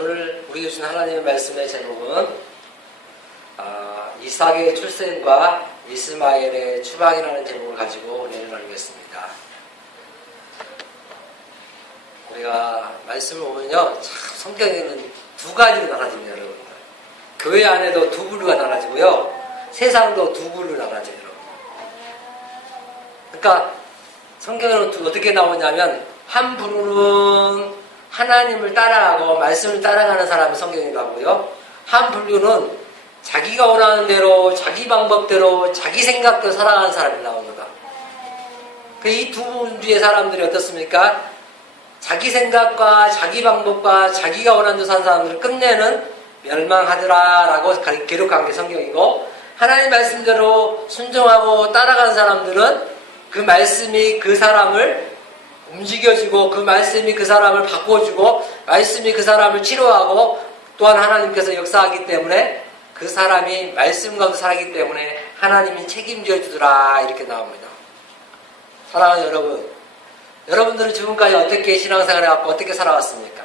오늘 우리 주신 하나님의 말씀의 제목은 이삭의 출생과 이스마엘의 추방이라는 제목을 가지고 은혜를 나누겠습니다. 우리가 말씀을 보면요, 참 성경에는 두 가지로 나눠집니다, 여러분. 교회 안에도 두 부류가 나눠지고요, 세상도 두 부류로 나눠져요, 여러분. 그러니까 성경에는 어떻게 나오냐면, 한 부류는 하나님을 따라가고 말씀을 따라가는 사람이 성경에 나오고요, 한 부류는 자기가 원하는 대로, 자기 방법대로, 자기 생각대로 살아가는 사람이 나옵니다. 이 두 부류의 사람들이 어떻습니까? 자기 생각과 자기 방법과 자기가 원하는 대로 사는 사람들을 끝내는 멸망하더라라고 기록한 게 성경이고, 하나님 말씀대로 순종하고 따라가는 사람들은 그 말씀이 그 사람을 움직여주고, 그 말씀이 그 사람을 바꿔주고, 말씀이 그 사람을 치료하고, 또한 하나님께서 역사하기 때문에 그 사람이 말씀 가운데 살기 때문에 하나님이 책임져 주더라, 이렇게 나옵니다. 사랑하는 여러분, 여러분들은 지금까지 어떻게 신앙생활을 해왔고 어떻게 살아왔습니까?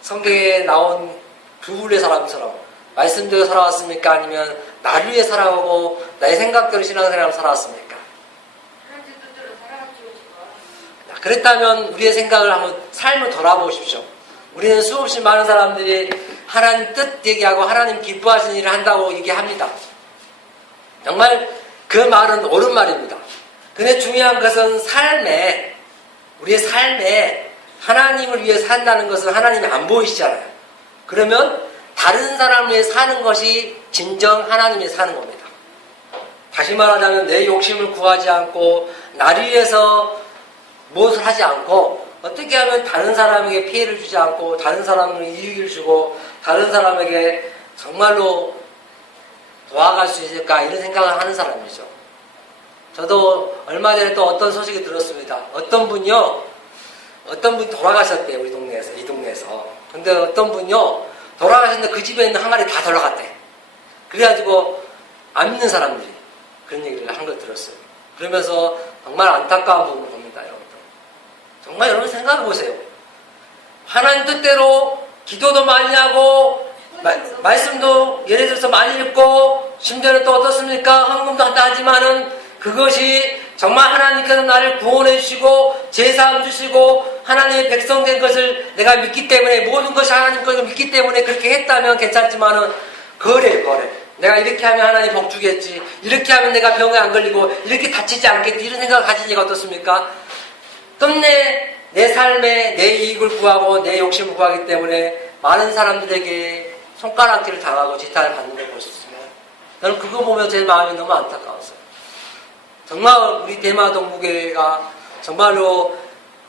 성경에 나온 두 부류의 사람처럼 말씀대로 살아왔습니까? 아니면 나를 위해 살아오고 나의 생각대로 신앙생활을 살아왔습니까? 그랬다면 우리의 생각을 한번 삶을 돌아보십시오. 우리는 수없이 많은 사람들이 하나님 뜻 얘기하고 하나님 기뻐하시는 일을 한다고 얘기합니다. 정말 그 말은 옳은 말입니다. 근데 중요한 것은 우리의 삶에 하나님을 위해 산다는 것은 하나님이 안 보이시잖아요. 그러면 다른 사람을 위해 사는 것이 진정 하나님 위해 사는 겁니다. 다시 말하자면 내 욕심을 구하지 않고 나를 위해서 무엇을 하지 않고 어떻게 하면 다른 사람에게 피해를 주지 않고 다른 사람에게 이익을 주고 다른 사람에게 정말로 도와갈 수 있을까, 이런 생각을 하는 사람이죠. 저도 얼마 전에 또 어떤 소식이 들었습니다. 어떤 분이 돌아가셨대요, 우리 동네에서, 이 동네에서. 근데 어떤 분이요, 돌아가셨는데 그 집에 있는 항아리 다 돌아갔대. 그래가지고 안 믿는 사람들이 그런 얘기를 한 걸 들었어요. 그러면서 정말 안타까운 부분을 봅니다, 여러분들. 정말 여러분 생각해 보세요. 하나님 뜻대로 기도도 많이 하고 말씀도 예를 들어서 많이 읽고 심지어는 또 어떻습니까? 헌금도 한다 하지만은 그것이 정말 하나님께서 나를 구원해 주시고 제사함 주시고 하나님의 백성 된 것을 내가 믿기 때문에, 모든 것이 하나님 것을 믿기 때문에 그렇게 했다면 괜찮지만은 거래 내가 이렇게 하면 하나님 복 주겠지, 이렇게 하면 내가 병에 안 걸리고 이렇게 다치지 않겠지, 이런 생각을 가진 이가 어떻습니까? 끝내 내 삶에 내 이익을 구하고 내 욕심을 구하기 때문에 많은 사람들에게 손가락질을 당하고 지탄을 받는 걸 볼 수 있습니다. 저는 그거 보면 제 마음이 너무 안타까웠어요. 정말 우리 대마동부교회가 정말로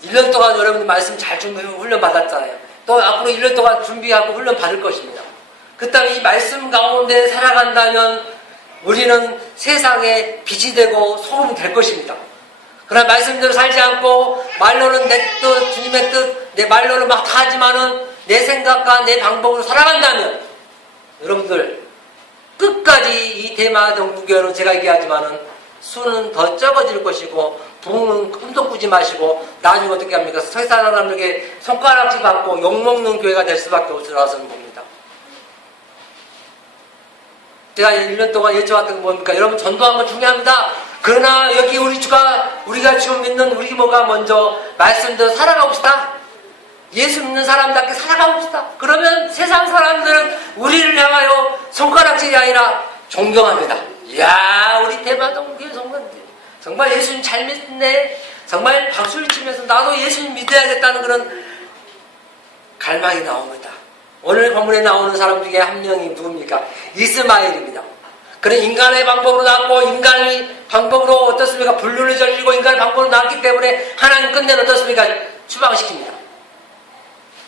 1년 동안 여러분들 말씀 잘 준비하고 훈련 받았잖아요. 또 앞으로 1년 동안 준비하고 훈련 받을 것입니다. 그 다음에 이 말씀 가운데 살아간다면 우리는 세상에 빛이 되고 소금이 될 것입니다. 그러나 말씀대로 살지 않고 말로는 내 뜻, 주님의 뜻, 내 말로는 막 다 하지만은 내 생각과 내 방법으로 살아간다면 여러분들 끝까지 이 대마동부교회는 제가 얘기하지만은 수는 더 적어질 것이고 부흥은 꿈도 꾸지 마시고 나중에 어떻게 합니까? 세상 사람들에게 손가락질 받고 욕먹는 교회가 될 수밖에 없으라고 저는 봅니다. 제가 1년 동안 여쭤봤던 건 뭡니까? 여러분, 전도하는 건 중요합니다. 그러나 여기 우리가 지금 믿는 우리 뭐가 먼저 말씀대로 살아가봅시다. 예수 믿는 사람답게 살아가봅시다. 그러면 세상 사람들은 우리를 향하여 손가락질이 아니라 존경합니다. 이야, 우리 대마동교회 정말 예수님 잘 믿네. 정말 박수를 치면서 나도 예수님 믿어야겠다는 그런 갈망이 나옵니다. 오늘 본문에 나오는 사람 중에 한 명이 누굽니까? 이스마엘입니다. 그런 인간의 방법으로 낳고 인간의 방법으로 어떻습니까? 불륜을 저지르고 인간의 방법으로 낳았기 때문에 하나님 끝내는 어떻습니까? 추방시킵니다.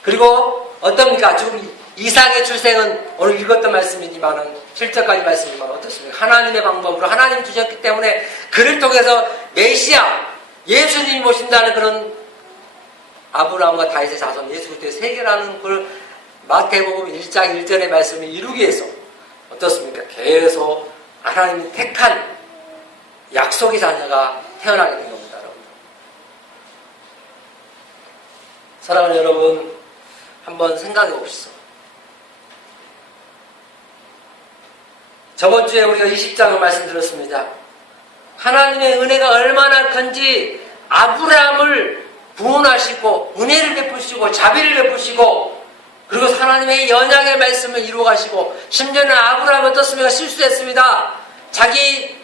그리고 어떻습니까? 지금 이삭의 출생은 오늘 읽었던 말씀이지만은 7절까지 말씀이지만 어떻습니까? 하나님의 방법으로 하나님 주셨기 때문에 그를 통해서 메시아 예수님이 오신다는 그런 아브라함과 다윗의 자손 예수 그리스도의 세계라는 걸 마태복음 1장 1절의 말씀을 이루기 위해서 어떻습니까? 계속 하나님이 택한 약속의 자녀가 태어나게 된 겁니다, 여러분. 사랑하는 여러분, 한번 생각해 봅시다. 저번 주에 우리가 20장을 말씀드렸습니다. 하나님의 은혜가 얼마나 큰지 아브라함을 구원하시고 은혜를 베푸시고 자비를 베푸시고 그리고 하나님의 언약의 말씀을 이루어 가시고 심지어는 아브라함이 어떻습니까? 실수했습니다. 자기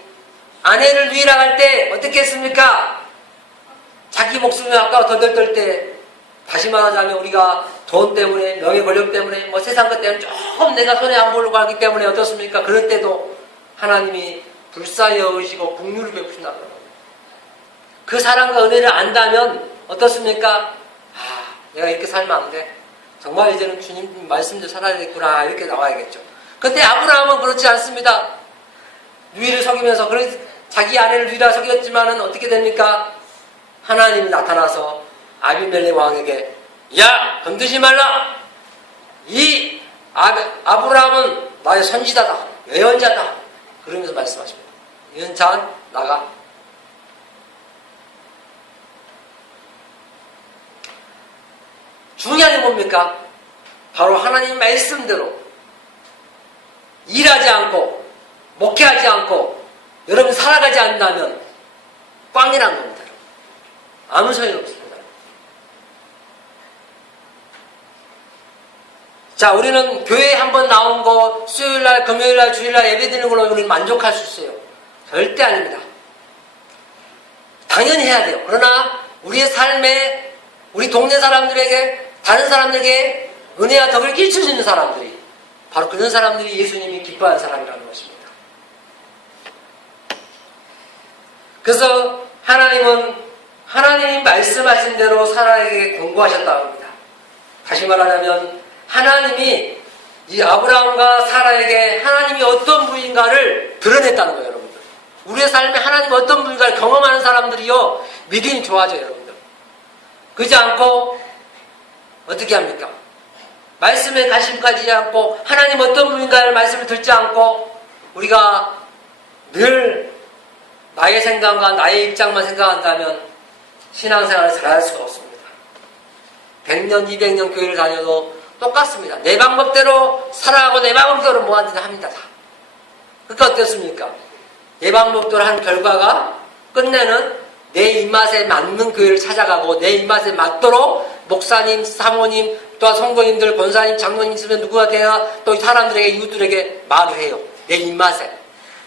아내를 누이라고 할 때 어떻게 했습니까? 자기 목숨이 아까워 덜덜 떨 때 다시 말하자면 우리가 돈 때문에 명예 권력 때문에 뭐 세상 것 때문에 조금 내가 손에 안 보려고 하기 때문에 어떻습니까? 그럴 때도 하나님이 불쌍히 여기시고 긍휼을 베푸신다고 합니다. 그 사랑과 은혜를 안다면 어떻습니까? 내가 이렇게 살면 안 돼. 정말 이제는 주님 말씀대로 살아야겠구나 이렇게 나와야겠죠. 그런데 아브라함은 그렇지 않습니다. 누이를 속이면서 자기 아내를 누이라 속였지만은 어떻게 됩니까? 하나님이 나타나서 아비멜렉 왕에게 야 건드지 말라. 이 아브라함은 나의 선지자다. 예언자다. 그러면서 말씀하십니다. 예언자 나가. 중요한 게 뭡니까? 바로 하나님 말씀대로 일하지 않고 목회하지 않고 여러분 살아가지 않는다면 꽝이란 겁니다. 아무 소용이 없습니다. 자, 우리는 교회에 한번 나온 거 수요일날, 금요일날, 주일날 예배드리는 걸로 우리는 만족할 수 있어요. 절대 아닙니다. 당연히 해야 돼요. 그러나 우리의 삶에 우리 동네 사람들에게 다른 사람들에게 은혜와 덕을 끼쳐주는 사람들이 바로 그런 사람들이 예수님이 기뻐하는 사람이라는 것입니다. 그래서 하나님은 하나님이 말씀하신 대로 사라에게 권고하셨다고 합니다. 다시 말하자면 하나님이 이 아브라함과 사라에게 하나님이 어떤 분인가를 드러냈다는 거예요, 여러분들. 우리의 삶에 하나님이 어떤 분인가를 경험하는 사람들이요 믿음이 좋아져요, 여러분들. 그렇지 않고 어떻게 합니까? 말씀에 관심 가지지 않고 하나님 어떤 분인가를 말씀을 듣지 않고 우리가 늘 나의 생각과 나의 입장만 생각한다면 신앙생활을 잘할 수가 없습니다. 100년, 200년 교회를 다녀도 똑같습니다. 내 방법대로 살아가고 내 방법대로 뭐 하든지 합니다. 다. 그러니까 어떻습니까? 내 방법대로 한 결과가 끝내는 내 입맛에 맞는 교회를 찾아가고 내 입맛에 맞도록 목사님, 사모님, 또한 성도님들, 권사님, 장로님 있으면 누구가 돼야 또 사람들에게 이웃들에게 말을 해요. 내 입맛에.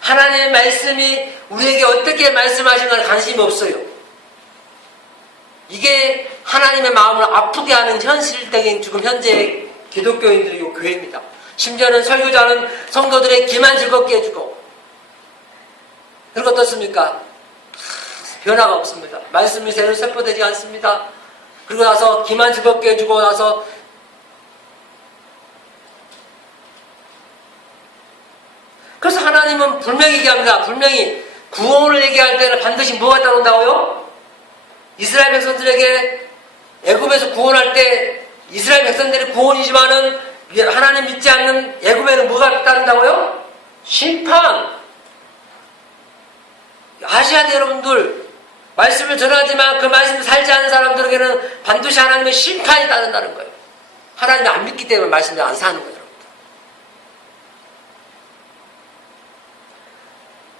하나님의 말씀이 우리에게 어떻게 말씀하시는 건 관심이 없어요. 이게 하나님의 마음을 아프게 하는 현실적인 지금 현재 기독교인들이 이 교회입니다. 심지어는 설교자는 성도들의 귀만 즐겁게 해주고 그리고 어떻습니까? 변화가 없습니다. 말씀이 새로 선포되지 않습니다. 그리고 나서 귀만 즐겁게 해주고 나서 그래서 하나님은 분명히 얘기합니다. 분명히 구원을 얘기할 때는 반드시 뭐가 따른다고요? 이스라엘 백성들에게 애굽에서 구원할 때 이스라엘 백성들의 구원이지만은 하나님 믿지 않는 애굽에는 뭐가 따른다고요? 심판. 아셔야 돼요, 여러분들. 말씀을 전하지만 그 말씀을 살지 않는 사람들에게는 반드시 하나님의 심판이 따른다는 거예요. 하나님이 안 믿기 때문에 말씀을 안 사는 거예요, 여러분들.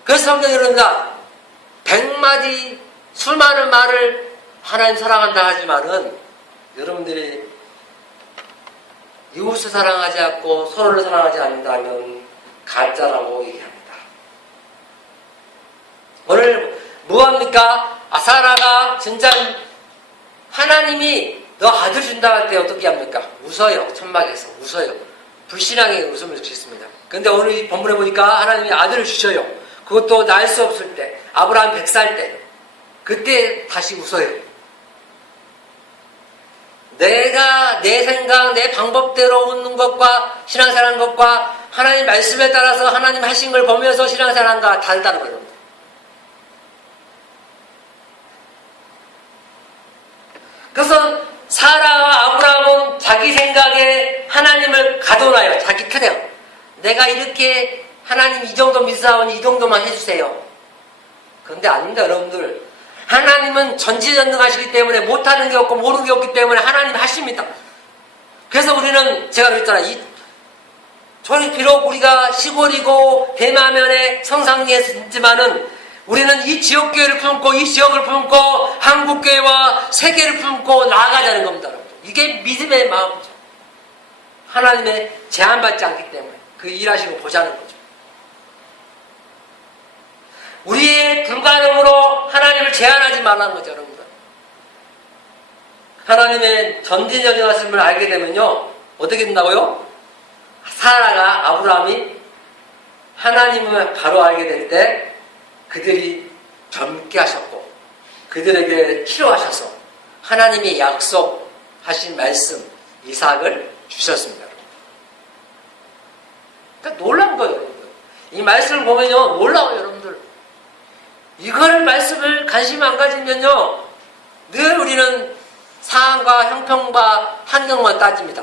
그래서 성경에 이런다. 100마디 수많은 말을 하나님 사랑한다 하지만은 여러분들이 이웃을 사랑하지 않고 서로를 사랑하지 않는다면 가짜라고 얘기합니다. 오늘 뭐합니까? 사라가 진짜 하나님이 너 아들 준다 할 때 어떻게 합니까? 웃어요. 천막에서 웃어요. 불신앙의 웃음을 짓습니다. 그런데 오늘 이 본문에 보니까 하나님이 아들을 주셔요. 그것도 날 수 없을 때, 아브라함 100살 때, 그때 다시 웃어요. 내가 내 생각, 내 방법대로 웃는 것과 신앙생활하는 것과 하나님 말씀에 따라서 하나님 하신 걸 보면서 신앙생활하는 것과 다르다는 거예요. 그래서 사라와 아브라함은 자기 생각에 하나님을 가둬놔요. 자기 틀에. 내가 이렇게 하나님 이 정도 믿사오니 이 정도만 해주세요. 그런데 아닙니다, 여러분들. 하나님은 전지전능하시기 때문에 못하는 게 없고 모르는 게 없기 때문에 하나님 하십니다. 그래서 우리는 제가 그랬잖아요. 저는 비록 우리가 시골이고 대마면에 성상리에 있지만은 우리는 이 지역교회를 품고 이 지역을 품고 한국교회와 세계를 품고 나아가자는 겁니다. 이게 믿음의 마음이죠. 하나님의 제한받지 않기 때문에 그 일하시고 보자는 거죠. 우리의 불가능으로 하나님을 제한하지 말라는 거죠, 여러분들. 하나님의 전지전능하심을 알게 되면요, 어떻게 된다고요? 사라가, 아브라함이 하나님을 바로 알게 될 때 그들이 젊게 하셨고 그들에게 치료하셔서 하나님이 약속하신 말씀 이삭을 주셨습니다. 그러니까 놀라운 거예요, 여러분들. 이 말씀을 보면요, 놀라워요, 여러분들. 이걸 말씀을 관심 안 가지면요, 늘 우리는 상황과 형평과 환경만 따집니다.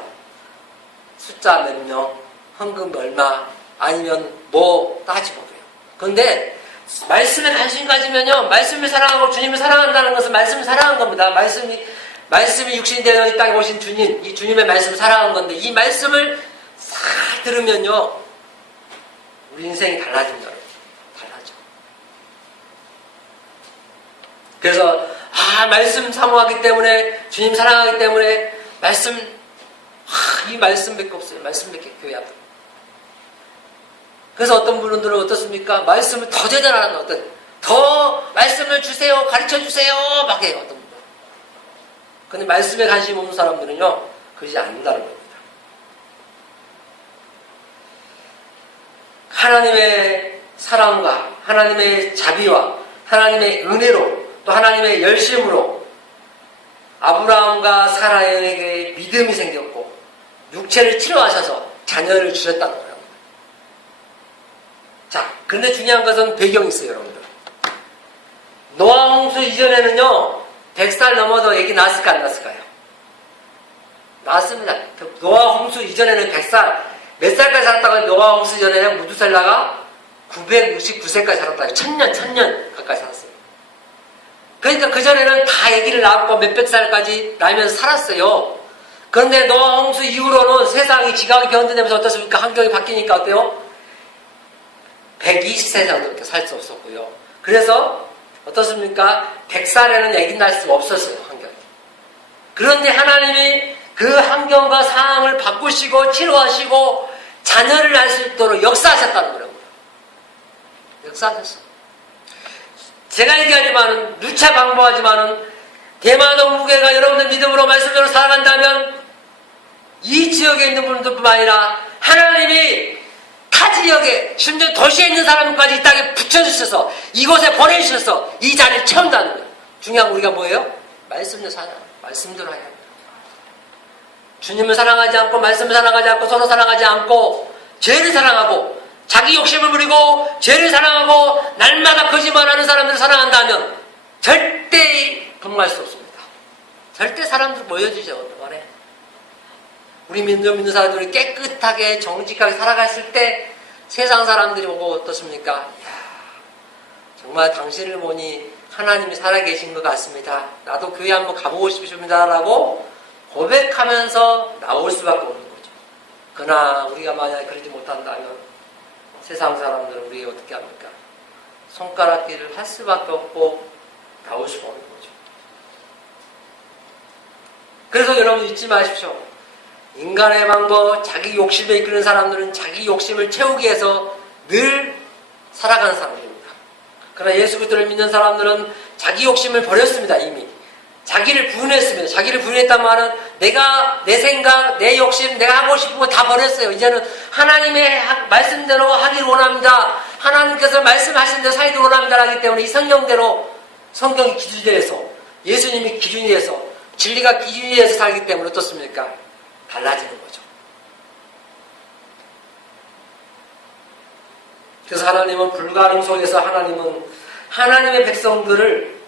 숫자 몇 명, 헌금 얼마, 아니면 뭐 따지고 그래요. 그런데 말씀에 관심 가지면요, 말씀을 사랑하고 주님을 사랑한다는 것은 말씀을 사랑한 겁니다. 말씀이 육신이 되어 이 땅에 오신 주님, 이 주님의 말씀을 사랑한 건데, 이 말씀을 잘 들으면요, 우리 인생이 달라집니다. 달라져. 그래서 말씀 사모하기 때문에, 주님 사랑하기 때문에 이 말씀밖에 없어요. 말씀밖에 교회 앞에. 그래서 어떤 분들은 어떻습니까? 말씀을 더 제대로 하는 더 말씀을 주세요, 가르쳐 주세요, 막 해요, 어떤 분들은. 근데 말씀에 관심 없는 사람들은요, 그러지 않는다는 겁니다. 하나님의 사랑과 하나님의 자비와 하나님의 은혜로 또 하나님의 열심으로 아브라함과 사라에게 믿음이 생겼고 육체를 치료하셔서 자녀를 주셨다는 거예요. 자, 그런데 중요한 것은 배경이 있어요, 여러분들. 노아 홍수 이전에는요, 100살 넘어도 애기 낳았을까 안 낳았을까요? 낳았습니다. 노아 홍수 이전에는 100살, 몇 살까지 살았다가 노아 홍수 이전에는 무두살라가 969세까지 살았다고. 1000년 가까이 살았어요. 그러니까 그전에는 다 애기를 낳았고 몇백 살까지 낳으면서 살았어요. 그런데 노아 홍수 이후로는 세상이 지각이 변화되면서 어떻습니까? 환경이 바뀌니까 어때요? 120세 정도밖에 살 수 없었고요. 그래서 어떻습니까? 100살에는 애기 낳을 수가 없었어요, 환경이. 그런데 하나님이 그 환경과 상황을 바꾸시고 치료하시고 자녀를 낳을 수 있도록 역사하셨다는 거라고요. 역사하셨어. 제가 얘기하지만은 누차 방법하지만은 대마동 무게가 여러분들 믿음으로 말씀대로 살아간다면 이 지역에 있는 분들뿐만 아니라 하나님이 타 지역에 심지어 도시에 있는 사람까지 이 땅에 붙여주셔서 이곳에 보내주셔서 이 자리를 채운다는 거예요. 중요한 우리가 뭐예요? 말씀대로 살아야 합니다. 말씀대로 해야 합니다. 주님을 사랑하지 않고 말씀을 사랑하지 않고 서로 사랑하지 않고 죄를 사랑하고 자기 욕심을 부리고 죄를 사랑하고 날마다 거짓말하는 사람들을 사랑한다면 절대 건강할 수 없습니다. 절대 사람들 모여지죠. 어떡하네. 우리 믿는 사람들이 깨끗하게 정직하게 살아갔을 때 세상 사람들이 보고 어떻습니까? 이야, 정말 당신을 보니 하나님이 살아계신 것 같습니다. 나도 교회 한번 가보고 싶습니다. 라고 고백하면서 나올 수밖에 없는 거죠. 그러나 우리가 만약에 그러지 못한다면 세상 사람들은 우리 어떻게 합니까? 손가락질을 할 수밖에 없고 나올 수가 없는 거죠. 그래서 여러분 잊지 마십시오. 인간의 방법, 자기 욕심에 이끄는 사람들은 자기 욕심을 채우기 위해서 늘 살아가는 사람들입니다. 그러나 예수 그리스도를 믿는 사람들은 자기 욕심을 버렸습니다. 이미. 자기를 부인했습니다. 자기를 부인했단 말은 내가 내 생각, 내 욕심, 내가 하고 싶은 거 다 버렸어요. 이제는 하나님의 말씀대로 하기를 원합니다. 하나님께서 말씀하신 대로 살기를 원합니다. 하기 때문에 이 성경대로 성경이 기준이 돼서 예수님이 기준이 돼서 진리가 기준이 돼서 살기 때문에 어떻습니까? 달라지는 거죠. 그래서 하나님은 불가능 속에서 하나님은 하나님의 백성들을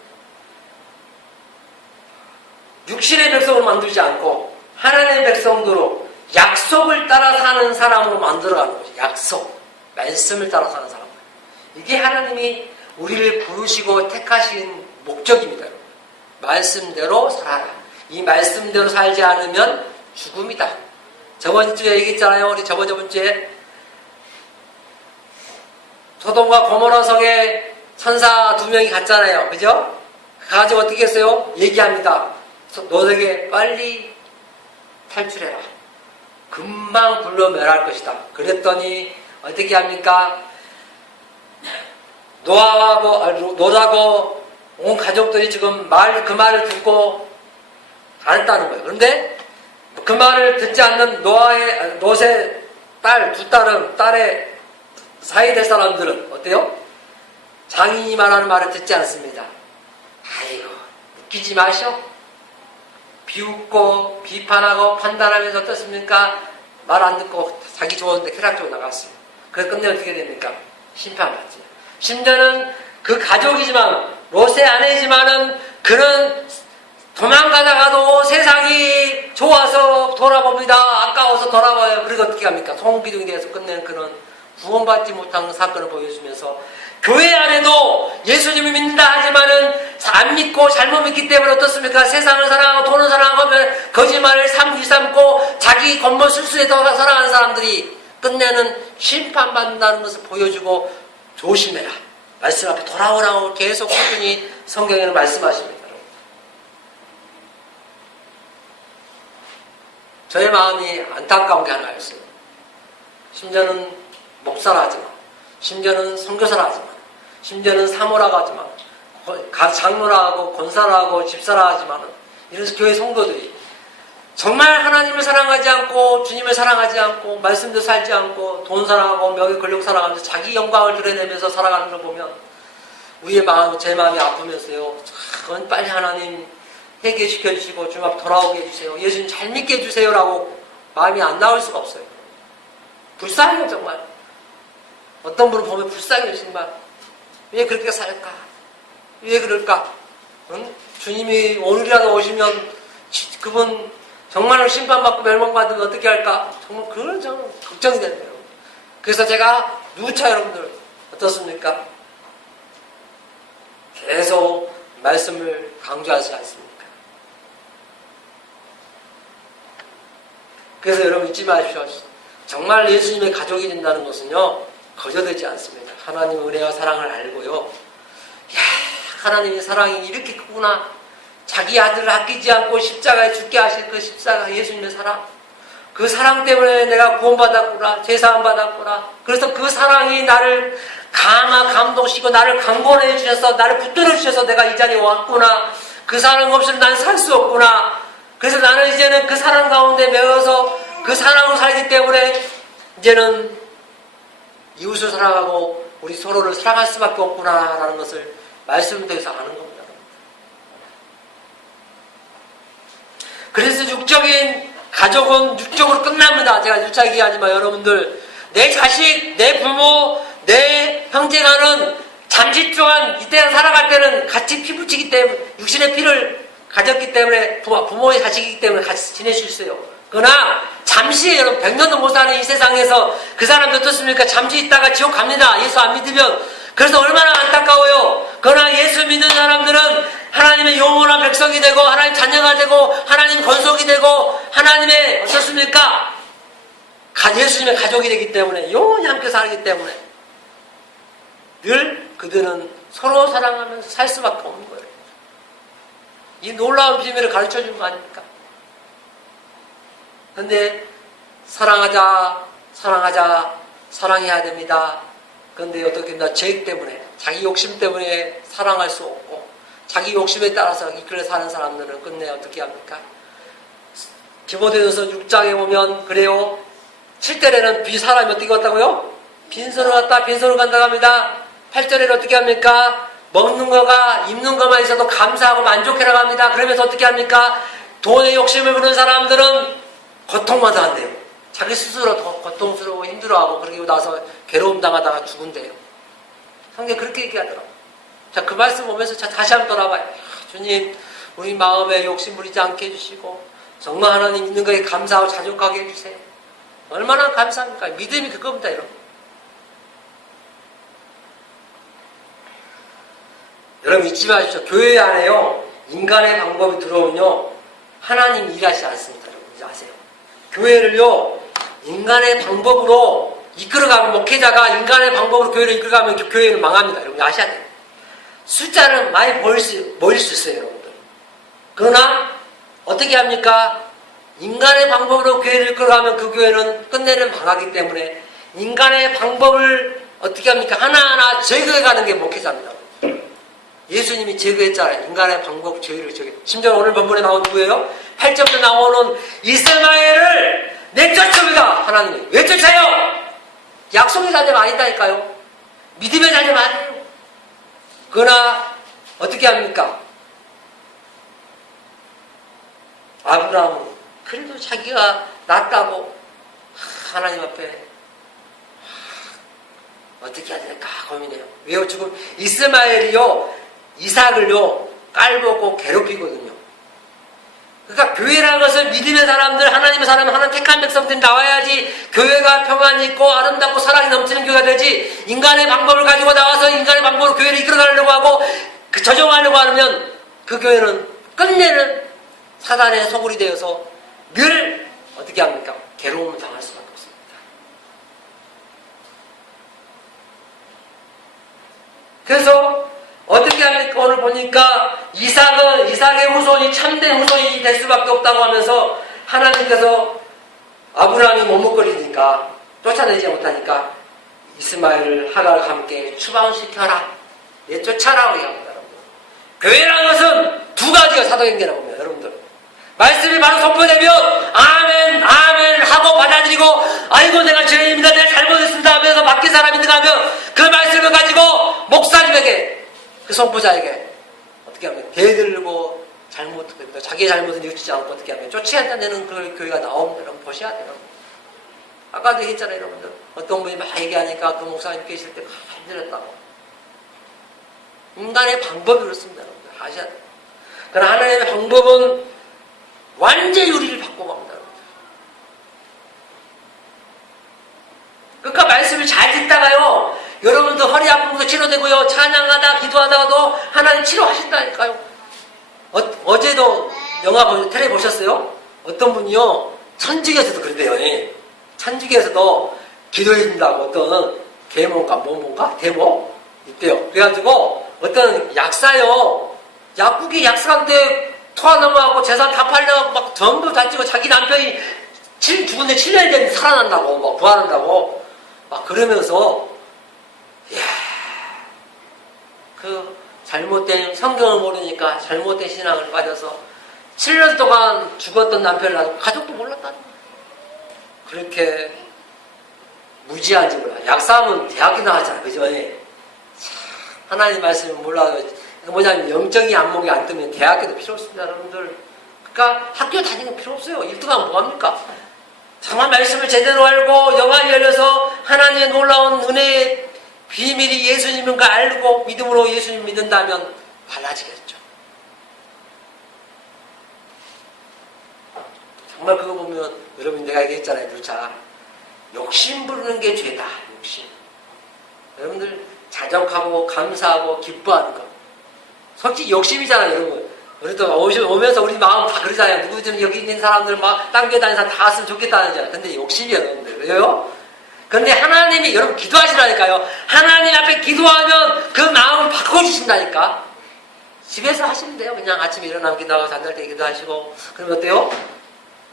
육신의 백성으로 만들지 않고 하나님의 백성들로 약속을 따라 사는 사람으로 만들어가는 거죠. 약속, 말씀을 따라 사는 사람. 이게 하나님이 우리를 부르시고 택하신 목적입니다. 말씀대로 살아라. 이 말씀대로 살지 않으면 죽음이다. 저번 주에 얘기했잖아요. 우리 저번 주에 소돔과 고모라 성에 천사 2명이 갔잖아요. 그죠? 가가지고 어떻게 했어요? 얘기합니다. 너에게 빨리 탈출해라. 금방 불러 멸할 것이다. 그랬더니 어떻게 합니까? 노하고 온 가족들이 지금 그 말을 듣고 알았다는 거예요. 그런데 그 말을 듣지 않는 롯의 두 딸의 사이 될 사람들은 어때요? 장인이 말하는 말을 듣지 않습니다. 아이고, 웃기지 마셔. 비웃고 비판하고 판단하면서 어떻습니까? 말 안 듣고 자기 좋은데 쾌락 쪽으로 나갔어요. 그래서 끝내 어떻게 됩니까? 심판받지. 심지어는 그 가족이지만 롯의 아내지만은 그는 도망가다가도 세상이 좋아서 돌아봅니다. 아까워서 돌아봐요. 그리고 어떻게 합니까? 송기둥이 돼서 끝내는 그런 구원받지 못한 사건을 보여주면서 교회 안에도 예수님을 믿는다 하지만은 안 믿고 잘못 믿기 때문에 어떻습니까? 세상을 사랑하고 돈을 사랑하면 거짓말을 일삼고 자기 겉멋 술수에 더 사랑하는 사람들이 끝내는 심판받는다는 것을 보여주고 조심해라. 말씀 앞에 돌아오라고 계속 꾸준히 성경에는 말씀하십니다. 저의 마음이 안타까운 게 하나 있어요. 심지어는 목사라 하지만, 심지어는 선교사라 하지만, 심지어는 사모라고 하지만, 장로라 하고 권사라 하고 집사라 하지만 이런 교회 성도들이 정말 하나님을 사랑하지 않고 주님을 사랑하지 않고 말씀도 살지 않고 돈 사랑하고 명예 권력 사랑하면서 자기 영광을 드러내면서 살아가는 걸 보면 우리의 마음, 제 마음이 아프면서요. 참 빨리 하나님 회개시켜 주시고 주님 앞 돌아오게 해주세요. 예수님 잘 믿게 해주세요라고 마음이 안 나올 수가 없어요. 불쌍해요 정말. 어떤 분을 보면 불쌍해요 정말. 왜 그렇게 살까? 왜 그럴까? 응? 주님이 오늘이라도 오시면 그분 정말로 심판받고 멸망받으면 어떻게 할까? 정말 그런 걱정이 되네요. 그래서 제가 누차 여러분들 어떻습니까? 계속 말씀을 강조하지 않습니까? 그래서 여러분 잊지 마십시오. 정말 예수님의 가족이 된다는 것은요 거저되지 않습니다. 하나님의 은혜와 사랑을 알고요. 야, 하나님의 사랑이 이렇게 크구나. 자기 아들을 아끼지 않고 십자가에 죽게 하실 그 십자가 예수님의 사랑. 그 사랑 때문에 내가 구원받았구나. 죄사함 받았구나. 그래서 그 사랑이 나를 감동시키고 나를 강권해 주셔서 나를 붙들어 주셔서 내가 이 자리에 왔구나. 그 사랑 없이는 난 살 수 없구나. 그래서 나는 이제는 그 사랑 가운데 매여서 그 사랑으로 살기 때문에 이제는 이웃을 사랑하고 우리 서로를 사랑할 수밖에 없구나라는 것을 말씀드려서 아는 겁니다. 그래서 육적인 가족은 육적으로 끝납니다. 제가 누차 얘기하지만 여러분들 내 자식, 내 부모, 내 형제간은 잠시 동안 이 땅을 살아갈 때는 같이 피 붙이기 때문에 육신의 피를 가졌기 때문에 부모의 자식이기 때문에 같이 지낼 수 있어요. 그러나 잠시 여러분 100년도 못 사는 이 세상에서 그 사람들 어떻습니까? 잠시 있다가 지옥 갑니다. 예수 안 믿으면. 그래서 얼마나 안타까워요. 그러나 예수 믿는 사람들은 하나님의 영원한 백성이 되고 하나님 자녀가 되고 하나님 권속이 되고 하나님의 어떻습니까? 예수님의 가족이 되기 때문에 영원히 함께 살기 때문에 늘 그들은 서로 사랑하면서 살 수밖에 없는 거예요. 이 놀라운 비밀을 가르쳐 준 거 아닙니까? 그런데 사랑하자, 사랑해야 됩니다. 그런데 어떻게 됩니까? 죄 때문에, 자기 욕심 때문에 사랑할 수 없고 자기 욕심에 따라서 이끌려 사는 사람들은 끝내 어떻게 합니까? 디모데전서 6장에 보면 그래요. 7절에는 사람이 어떻게 왔다고요? 빈손을 왔다 빈손을 간다고 합니다. 8절에는 어떻게 합니까? 먹는 거가 입는 것만 있어도 감사하고 만족해라고 합니다. 그러면서 어떻게 합니까? 돈의 욕심을 부는 사람들은 고통만 당한대요. 자기 스스로 더 고통스러워 힘들어하고 그러고 나서 괴로움 당하다가 죽은대요. 성경 그렇게 얘기하더라고요. 자, 그 말씀 보면서 다시 한번 돌아봐요. 주님, 우리 마음에 욕심 부리지 않게 해주시고 정말 하나님 있는 것에 감사하고 자족하게 해주세요. 얼마나 감사합니까? 믿음이 그겁니다, 여러분. 여러분 잊지 마십시오. 교회 안에요. 인간의 방법이 들어오면요. 하나님 일하시지 않습니다. 여러분 이제 아세요. 교회를요. 인간의 방법으로 이끌어가면, 목회자가 인간의 방법으로 교회를 이끌어가면 그 교회는 망합니다. 여러분 아셔야 돼요. 숫자는 많이 모일 수 있어요, 여러분들. 그러나 어떻게 합니까? 인간의 방법으로 교회를 이끌어가면 그 교회는 끝내는 망하기 때문에 인간의 방법을 어떻게 합니까? 하나하나 제거해가는 게 목회자입니다. 예수님이 제거했잖아요. 인간의 방법, 죄를 제거. 심지어 오늘 본문에 나온 누구예요? 8절에 나오는 이스마엘을 내쫓습니다. 하나님이. 왜 쫓아요? 약속의 자녀가 아니다니까요. 믿음의 자녀가 아니에요. 그러나 어떻게 합니까? 아브라함은 그래도 자기가 낫다고 하나님 앞에 어떻게 해야 될까 고민해요. 왜요? 지금 이스마엘이요 이삭을요 깔보고 괴롭히거든요. 그러니까 교회라는 것을 믿음의 사람들, 하나님의 사람, 하나님 택한 백성들이 나와야지 교회가 평안이 있고 아름답고 사랑이 넘치는 교회가 되지, 인간의 방법을 가지고 나와서 인간의 방법으로 교회를 이끌어가려고 하고 그 조정하려고 하면 그 교회는 끝내는 사단의 소굴이 되어서 늘 어떻게 합니까? 괴로움을 당할 수밖에 없습니다. 그래서 어떻게 합니까? 오늘 보니까 이삭의 후손이 참된 후손이 될 수밖에 없다고 하면서 하나님께서 아브라함이 머뭇거리니까 쫓아내지 못하니까 이스마엘을 하갈과 함께 추방시켜라. 내쫓아라. 얘기합니다. 교회라는 것은 두 가지가 사도행전에 보면 여러분들 말씀이 바로 선포되면 아멘 아멘 하고 받아들이고 아이고 내가 죄인입니다. 내가 잘못했습니다 하면서 맡긴 사람인가 하면 그 말씀을 가지고 목사님에게 그 선포자에게 어떻게 하면 대들고 잘못됩니다. 자기의 잘못은 뉘우치지 않고 어떻게 하면 쫓아내는 그 교회가 나옵니다. 여러분 보셔야 돼요. 아까도 얘기했잖아요. 여러분들 어떤 분이 막 얘기하니까 그 목사님 계실 때 막 힘들었다고. 인간의 방법이 그렇습니다. 여러분들 아셔야 돼요. 그러나 하나님의 방법은 완전히 우리를 바꿔갑니다. 그러니까 말씀을 잘 듣다가요 여러분들 허리 아픔도 치료되고요 찬양하다 기도하다가도 하나님 치료하신다니까요. 어제도 영화 텔레 보셨어요? 어떤 분이요 천주교에서도 그런데요. 천주교에서도 기도해준다고 어떤 계모인가 뭐뭔가 대모 있대요. 그래가지고 어떤 약사요 약국이 약사인데 토하 넘어가고 재산 다 팔려가고 막 전부 다 찍고 자기 남편이 죽은데 7년이 되면 살아난다고 막 부활한다고 막 그러면서 이야 그 잘못된 성경을 모르니까 잘못된 신앙을 빠져서 7년 동안 죽었던 남편을 놔두고 가족도 몰랐다는 거예요. 그렇게 무지한지 몰라. 약사하면 대학교 나왔잖아. 그죠? 하나님 말씀을 몰라도 뭐냐면 영적인 안목이 안 뜨면 대학교도 필요 없습니다. 여러분들. 그러니까 학교 다니는 거 필요 없어요. 1등하면 뭐합니까? 정말 말씀을 제대로 알고 영안이 열려서 하나님의 놀라운 은혜의 비밀이 예수님인 거 알고 믿음으로 예수님 믿는다면 달라지겠죠. 정말 그거 보면 여러분 내가 얘기했잖아요. 누차 욕심 부르는 게 죄다. 욕심. 여러분들 자족하고 감사하고 기뻐하는 거. 솔직히 욕심이잖아요. 여러분. 우리 또 오면서 우리 마음 다 그러잖아요. 누구든 여기 있는 사람들 막 딴교 다니는 사람 다 왔으면 좋겠다는 잖아요. 근데 욕심이에요. 여러분들. 왜요? 근데 하나님이 여러분 기도하시라니까요. 하나님 앞에 기도하면 그 마음을 바꿔주신다니까. 집에서 하시면 돼요. 그냥 아침에 일어나면 기도하고 잠잘 때 기도하시고. 그러면 어때요?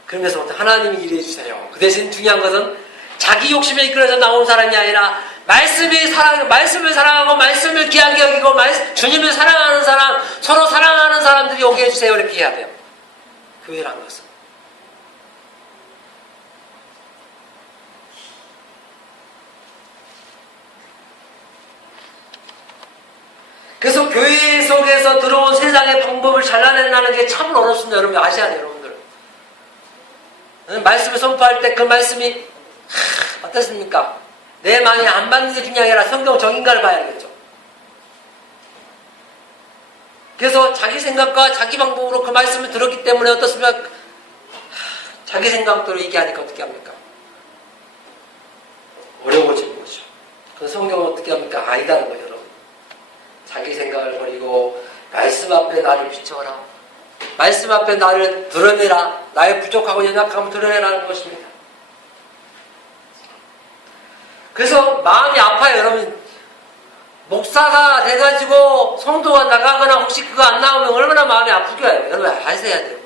그러면서 하나님이 일해 주세요. 그 대신 중요한 것은 자기 욕심에 이끌어서 나온 사람이 아니라 말씀을 사랑하고 말씀을 귀하게 여기고 주님을 사랑하는 사람, 서로 사랑하는 사람들이 오게 해주세요. 이렇게 해야 돼요. 교회란 것은. 그래서 교회 속에서 들어온 세상의 방법을 잘라낸다는 게 참 어렵습니다. 여러분 아셔야 돼요. 여러분들. 말씀을 선포할 때 그 말씀이 어떻습니까? 내 마음에 안 받는 게 중요한 게 아니라 성경 정인가를 봐야겠죠. 그래서 자기 생각과 자기 방법으로 그 말씀을 들었기 때문에 어떻습니까? 자기 생각대로 얘기하니까 어떻게 합니까? 어려워지는 거죠. 그 성경은 어떻게 합니까? 아니다는 거죠, 여러분. 자기 생각을 버리고 말씀 앞에 나를 비춰라. 말씀 앞에 나를 드러내라. 나의 부족하고 연약함을 드러내라는 것입니다. 그래서 마음이 아파요, 여러분. 목사가 돼가지고 성도가 나가거나 혹시 그거 안 나오면 얼마나 마음이 아프게요. 여러분 아셔야 돼요.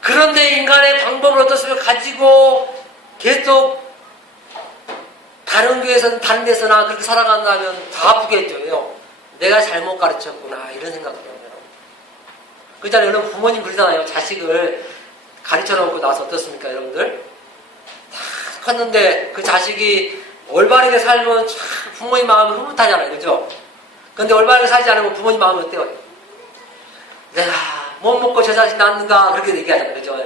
그런데 인간의 방법을 어떻습니까? 가지고 계속 다른 교회에서는 다른 데서나 그렇게 살아간다면 더 아프겠죠. 내가 잘못 가르쳤구나 이런 생각이 들어요. 그렇잖아요. 여러분 부모님 그러잖아요. 자식을 가르쳐 놓고 나서 어떻습니까 여러분들? 다 컸는데 그 자식이 올바르게 살면 참 부모님 마음이 흐뭇하잖아요. 그죠? 근데 올바르게 살지 않으면 부모님 마음이 어때요? 내가 못 먹고 저 자식 낳는가 그렇게 얘기하잖아요. 그죠?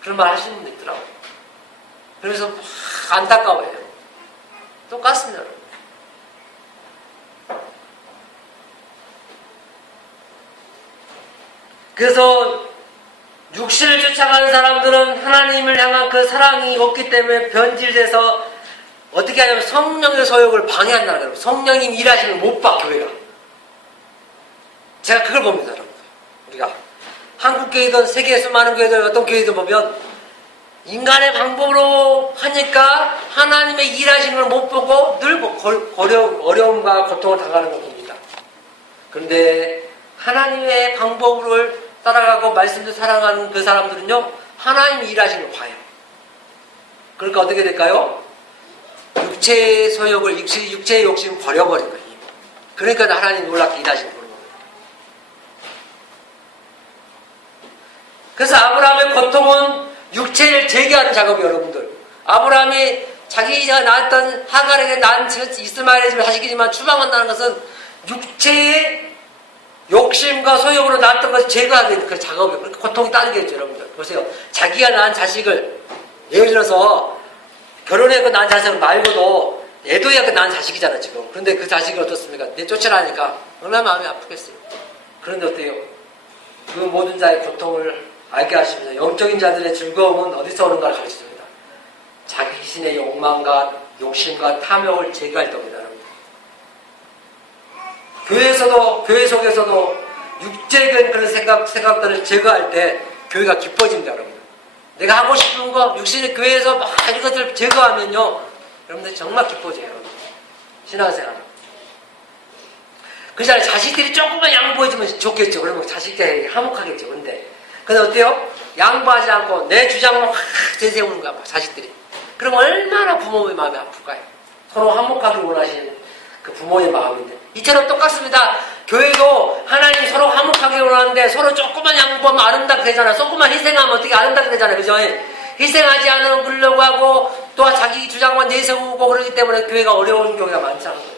그런 말 하시는 분도 있더라고요. 그래서 막 안타까워요. 똑같습니다. 여러분. 그래서 육신을 쫓아가는 사람들은 하나님을 향한 그 사랑이 없기 때문에 변질돼서 어떻게 하냐면 성령의 소욕을 방해한다는 거예요. 성령님 일하시면 못 봐, 교회가. 제가 그걸 봅니다, 여러분. 우리가 한국 교회든 세계에 수많은 교회들 어떤 교회든 보면 인간의 방법으로 하니까 하나님의 일하시는 걸 못 보고 늘 어려움과 고통을 당하는 걸 봅니다. 그런데 하나님의 방법을 따라가고 말씀도 사랑하는 그 사람들은요, 하나님이 일하시는 걸 봐요. 그러니까 어떻게 될까요? 육체의 소욕을, 육체의 욕심을 버려버린 거예요. 그러니까 하나님 놀랍게 일하시는 거예요. 그래서 아브라함의 고통은 육체를 제거하는 작업이에요, 여러분들. 아브라함이 자기가 낳았던 하갈에게 낳은 이스마엘의 집을 자식이지만 추방한다는 것은 육체의 욕심과 소욕으로 낳았던 것을 제거하는 그 작업이에요. 그러니까 고통이 따르겠죠, 여러분들. 보세요. 자기가 낳은 자식을, 예를 들어서 결혼해서 낳은 자식 말고도 애도해서 낳은 자식이잖아, 지금. 그런데 그 자식을 어떻습니까? 내 쫓아나니까 얼마나 마음이 아프겠어요. 그런데 어때요? 그 모든 자의 고통을 알게 하십니다. 영적인 자들의 즐거움은 어디서 오는가를 가르쳐줍니다. 자기 자신의 욕망과 욕심과 탐욕을 제거할 겁니다, 여러분. 교회 속에서도 육적인 그런 생각들을 제거할 때 교회가 기뻐집니다, 여러분. 내가 하고 싶은 거, 육신의 교회에서 막 이것을 제거하면요, 여러분들 정말 기뻐져요, 여러분. 신앙생활. 그렇잖아요. 자식들이 조금만 양보해주면 좋겠죠. 그러면 자식들이 화목하겠죠. 근데 어때요? 양보하지 않고 내 주장만 확 내세우는 거야, 자식들이. 그럼 얼마나 부모의 마음이 아플까요? 서로 화목하길 원하시는 그 부모의 마음인데. 이처럼 똑같습니다. 교회도 하나님이 서로 화목하게 원하는데 서로 조금만 양보하면 아름답게 되잖아요. 조금만 희생하면 어떻게 아름답게 되잖아요. 그죠? 희생하지 않으려고 하고 또 자기 주장만 내세우고 그러기 때문에 교회가 어려운 경우가 많잖아요.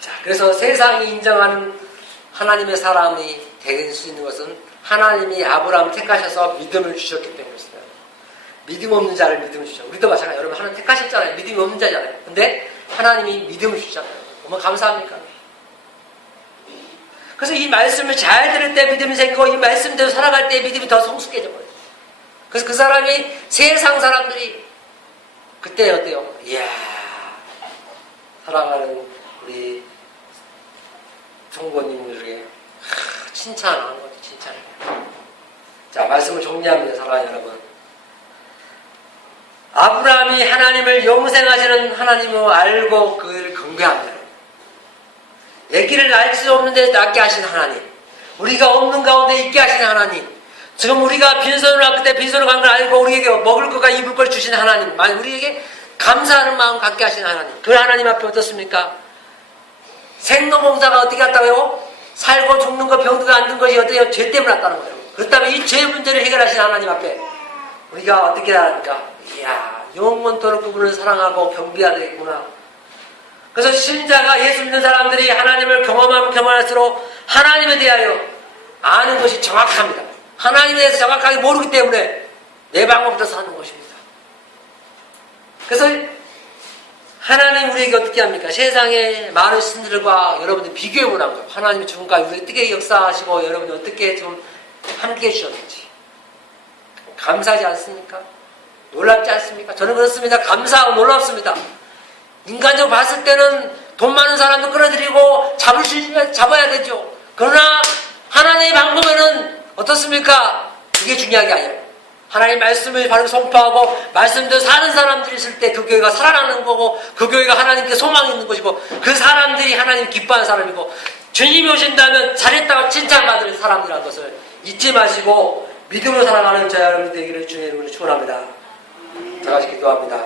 자, 그래서 세상이 인정하는 하나님의 사람이 될 수 있는 것은 하나님이 아브라함을 택하셔서 믿음을 주셨기 때문이었어요. 믿음 없는 자를 믿음을 주셨죠. 우리도 마찬가지예요. 여러분 하나님 택하셨잖아요. 믿음이 없는 자잖아요. 근데 하나님이 믿음을 주셨잖아요. 얼마나 감사합니까? 그래서 이 말씀을 잘 들을 때 믿음이 생기고 이 말씀대로 살아갈 때 믿음이 더 성숙해져 버려요. 그래서 그 사람이 세상 사람들이 그때 어때요? 이야, 사랑하는 우리 성도님들에게 칭찬하는 거죠. 칭찬을. 자, 말씀을 정리합니다. 사랑하는 여러분. 아브라함이 하나님을 영생하시는 하나님을 알고 그를 경배합니다. 아기를 낳을 수 없는데 낳게 하신 하나님, 우리가 없는 가운데 있게 하신 하나님, 지금 우리가 빈손으로 왔을 때 빈손으로 간 걸 알고 우리에게 먹을 것과 입을 걸 주신 하나님, 우리에게 감사하는 마음 갖게 하신 하나님, 그 하나님 앞에 어떻습니까? 생로봉사가 어떻게 왔다고요? 살고 죽는 거, 병든 안 든 것이 어때요? 죄 때문에 왔다는 거예요. 그렇다면 이 죄 문제를 해결하신 하나님 앞에 우리가 어떻게 해야 합니까? 이야, 영원토록 그분을 사랑하고 경배해야 되겠구나. 그래서 신자가 예수 믿는 사람들이 하나님을 경험하면 경험할수록 하나님에 대하여 아는 것이 정확합니다. 하나님에 대해서 정확하게 모르기 때문에 내 방법대로 사는 것입니다. 그래서 하나님 우리에게 어떻게 합니까? 세상의 많은 신들과 여러분들 비교해보라는 거예요. 하나님이 지금까지 우리 어떻게 역사하시고 여러분들 어떻게 좀 함께 해주셨는지. 감사하지 않습니까? 놀랍지 않습니까? 저는 그렇습니다. 감사하고 놀랍습니다. 인간적으로 봤을 때는 돈 많은 사람도 끌어들이고 잡아야 되죠. 그러나 하나님의 방법에는 어떻습니까? 그게 중요한 게 아니에요. 하나님 말씀을 바로 선포하고 말씀대로 사는 사람들이 있을 때 그 교회가 살아나는 거고 그 교회가 하나님께 소망이 있는 것이고 그 사람들이 하나님 기뻐하는 사람이고 주님이 오신다면 잘했다고 칭찬받을 사람이라는 것을 잊지 마시고 믿음으로 살아가는 자 여러분 되기를 주의 이름으로 축원합니다. 다 같이 기도합니다.